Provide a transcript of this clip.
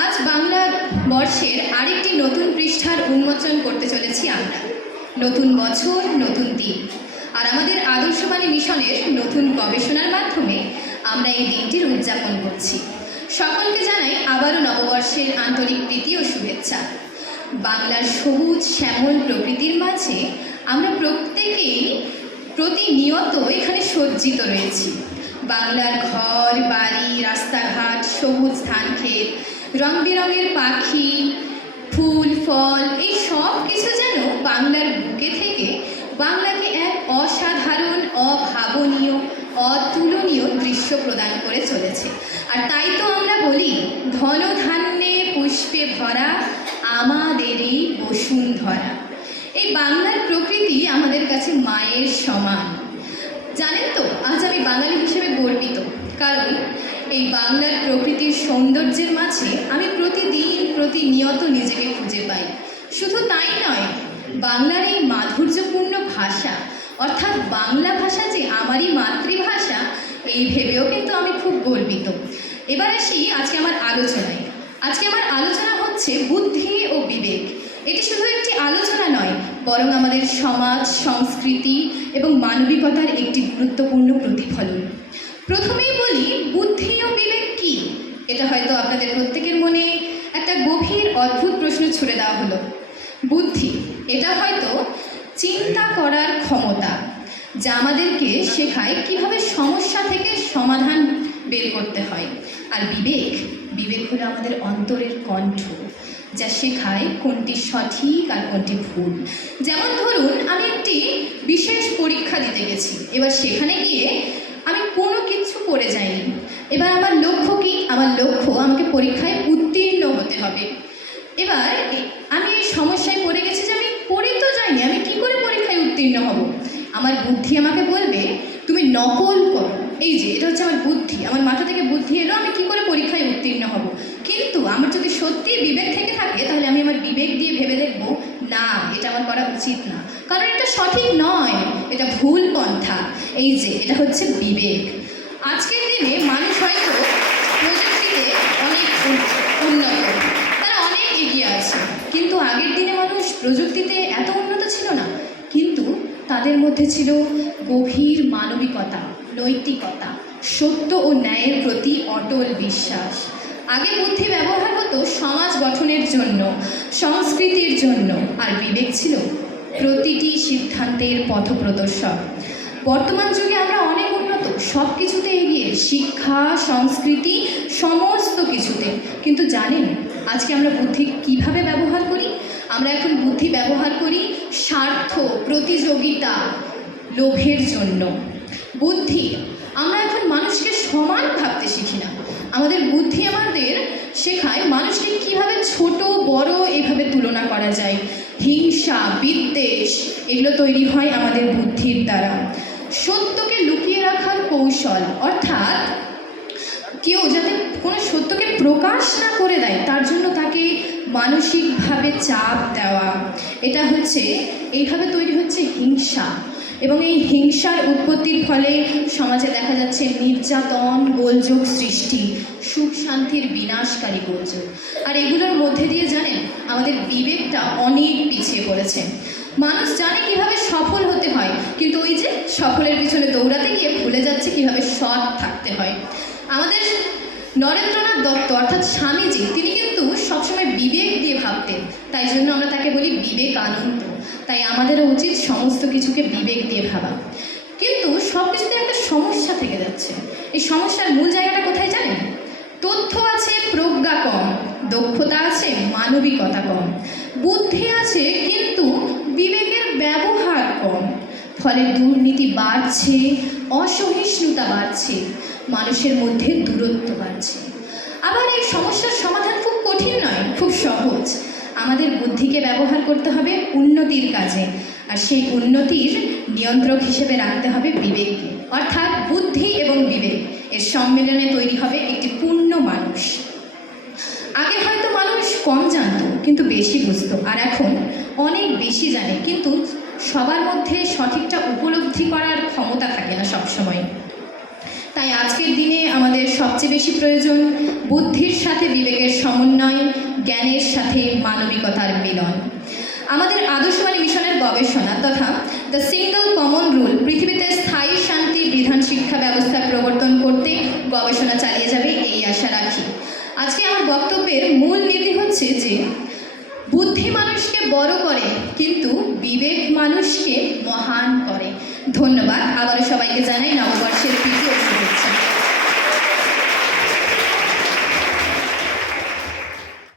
আজ বাংলা বর্ষের আরেকটি নতুন পৃষ্ঠার উন্মোচন করতে চলেছি আমরা। নতুন বছর, নতুন দিন, আর আমাদের আদর্শবাণী মিশনের নতুন গবেষণার মাধ্যমে আমরা এই দিনটির উদযাপন করছি। সকলকে জানাই আবারও নববর্ষের আন্তরিক প্রীতি ও শুভেচ্ছা। বাংলার সবুজ শ্যামল প্রকৃতির মাঝে আমরা প্রত্যেকেই প্রতিনিয়ত এখানে সজ্জিত রয়েছি। বাংলার ঘর বাড়ি, রাস্তাঘাট, সবুজ ধানক্ষেত, রং বেরঙের পাখি, ফুল ফল, এই সব কিছু যেন বাংলার বুকে থেকে বাংলাকে এক অসাধারণ, অভাবনীয়, অতুলনীয় দৃশ্য প্রদান করে চলেছে। আর তাই তো আমরা বলি, ধন ধান্যে পুষ্পে ভরা আমাদেরই বসুন্ধরা। এই বাংলার প্রকৃতি আমাদের কাছে মায়ের সমান। জানেন তো, আজ আমি বাঙালি হিসেবে গর্বিত, কারণ এই বাংলার প্রকৃতির সৌন্দর্যের মাঝে আমি প্রতিদিন প্রতিনিয়ত নিজেকে খুঁজে পাই। শুধু তাই নয়, বাংলার এই মাধুর্যপূর্ণ ভাষা, অর্থাৎ বাংলা ভাষা যে আমারই মাতৃভাষা, এই ভেবেও কিন্তু আমি খুব গর্বিত। এবার আসি আজকে আমার আলোচনায়। আজকে আমার আলোচনা হচ্ছে বুদ্ধি ও বিবেক। এটি শুধু একটি আলোচনা নয়, বরং আমাদের সমাজ, সংস্কৃতি এবং মানবিকতার একটি গুরুত্বপূর্ণ প্রতিফলন। প্রথমেই বলি, বুদ্ধি ও বিবেক কী? এটা হয়তো আপনাদের প্রত্যেকের মনে একটা গভীর অদ্ভুত প্রশ্ন ছুড়ে দেওয়া হলো। বুদ্ধি, এটা হয়তো চিন্তা করার ক্ষমতা, যা আমাদেরকে শেখায় কিভাবে সমস্যা থেকে সমাধান বের করতে হয়। আর বিবেক, বিবেক হলো আমাদের অন্তরের কণ্ঠ, যা শেখায় কোনটি সঠিক আর কোনটি ভুল। যেমন ধরুন, আমি একটি বিশেষ পরীক্ষা দিতে গেছি। এবার সেখানে গিয়ে আমি কোনো কিছু পড়ে যাইনি। এবার আমার লক্ষ্য কি? আমার লক্ষ্য আমাকে পরীক্ষায় উত্তীর্ণ হতে হবে। এবার আমি এই সমস্যায় পড়ে গেছি যে আমি পড়ে তো যাইনি, আমি কি করে পরীক্ষায় উত্তীর্ণ হব? আমার বুদ্ধি আমাকে বলবে, তুমি নকল করো। এই যে এটা হচ্ছে আমার বুদ্ধি, আমার মাথা থেকে বুদ্ধি এলো, আমি কি করে পরীক্ষায় উত্তীর্ণ হব। কিন্তু আমার যদি সত্যিই বিবেক থেকে থাকে, তাহলে আমি আমার বিবেক দিয়ে ভেবে দেখবো, না, এটা আমার করা উচিত না, কারণ এটা সঠিক নয়, এটা ভুল পন্থা। এই যে এটা হচ্ছে বিবেক। আজকের দিনে মানুষ হয়তো প্রযুক্তিতে অনেক উন্নত, তারা অনেক এগিয়ে আছে, কিন্তু আগের দিনে মানুষ প্রযুক্তিতে এত উন্নত ছিল না, কিন্তু তাদের মধ্যে ছিল গভীর মানবিকতা, নৈতিকতা, সত্য ও ন্যায়ের প্রতি অটল বিশ্বাস। আগে বুদ্ধি ব্যবহার হতো সমাজ গঠনের জন্য, সংস্কৃতির জন্য, আর বিবেক ছিল প্রতিটি সিদ্ধান্তের পথপ্রদর্শক। বর্তমান যুগে আমরা অনেক উন্নত, সব কিছুতে এগিয়ে, শিক্ষা, সংস্কৃতি, সমস্ত কিছুতে, কিন্তু জানেন আজকে আমরা বুদ্ধি কিভাবে ব্যবহার করি? আমরা এখন বুদ্ধি ব্যবহার করি স্বার্থ, প্রতিযোগিতা, লোভের জন্য। বুদ্ধি, আমরা এখন মানুষকে সমান ভাবতে শিখি না। আমাদের বুদ্ধি আমাদের শেখায় মানুষকে কিভাবে ছোট বড় এভাবে তুলনা করা যায়। হিংসা, বিদ্বেষ, এগুলো তৈরি হয় আমাদের বুদ্ধির দ্বারা। সত্যকে লুকিয়ে রাখার কৌশল, অর্থাৎ কেউ যাতে কোনো সত্যকে প্রকাশ না করে দেয়, তার জন্য তাকে মানসিকভাবে চাপ দেওয়া, এটা হচ্ছে, এইভাবে তৈরি হচ্ছে হিংসা। এবং এই হিংসার উৎপত্তির ফলে সমাজে দেখা যাচ্ছে নির্যাতন, গোলযোগ সৃষ্টি, সুখ শান্তির বিনাশকারী গোলযোগ। আর এগুলোর মধ্যে দিয়ে জানেন আমাদের বিবেকটা অনেক পিছিয়ে পড়েছে। মানুষ জানে কিভাবে সফল হতে হয়, কিন্তু ওই যে সফলের পিছনে দৌড়াতে গিয়ে ভুলে যাচ্ছে কিভাবে সৎ থাকতে হয়। আমাদের নরেন্দ্রনাথ দত্ত অর্থাৎ স্বামীজি, তিনি কিন্তু সবসময় বিবেক দিয়ে ভাবতেন, তাই জন্য আমরা তাকে বলি বিবেকানন্দ। তাই আমাদেরও উচিত সমস্ত কিছুকে বিবেক দিয়ে ভাবা। কিন্তু সব কিছুতে একটা সমস্যা থেকে যাচ্ছে। এই সমস্যার মূল জায়গাটা কোথায় জানেন? তথ্য আছে, প্রজ্ঞা কম, দক্ষতা আছে, মানবিকতা কম, বুদ্ধি আছে, কিন্তু বিবেকের ব্যবহার কম। ফলে দুর্নীতি বাড়ছে, অসহিষ্ণুতা বাড়ছে, মানুষের মধ্যে দূরত্ব বাড়ছে। আবার এই সমস্যার সমাধান খুব কঠিন নয়, খুব সহজ। আমাদের বুদ্ধিকে ব্যবহার করতে হবে উন্নতির কাজে, আর সেই উন্নতির নিয়ন্ত্রক হিসেবে রাখতে হবে বিবেককে। অর্থাৎ বুদ্ধি এবং বিবেক এর সম্মিলনে তৈরি হবে একটি পূর্ণ মানুষ। আগে হয়তো মানুষ কম জানতো কিন্তু বেশি বুঝতো, আর এখন অনেক বেশি জানে, কিন্তু সবার মধ্যে সঠিকটা উপলব্ধি করার ক্ষমতা থাকে না সবসময়। তাই তাই আজকের দিনে আমাদের সবচেয়ে বেশি প্রয়োজন বুদ্ধির সাথে বিবেকের সমন্বয়, জ্ঞানের সাথে মানবিকতার মিলন। আমাদের আদর্শবাণী মিশনের গবেষণা তথা দ্য সিঙ্গল কমন রুল পৃথিবীতে স্থায়ী শান্তি বিধান শিক্ষা ব্যবস্থা প্রবর্তন করতে গবেষণা চালিয়ে যাবে এই আশা রাখি। আজকে আমার বক্তব্যের মূল নীতি হচ্ছে যে বুদ্ধি মানুষকে বড় করে কিন্তু বিবেক মানুষকে মহান করে। ধন্যবাদ। আবারও সবাইকে জানাই নববর্ষের প্রীতি ও শুভেচ্ছা।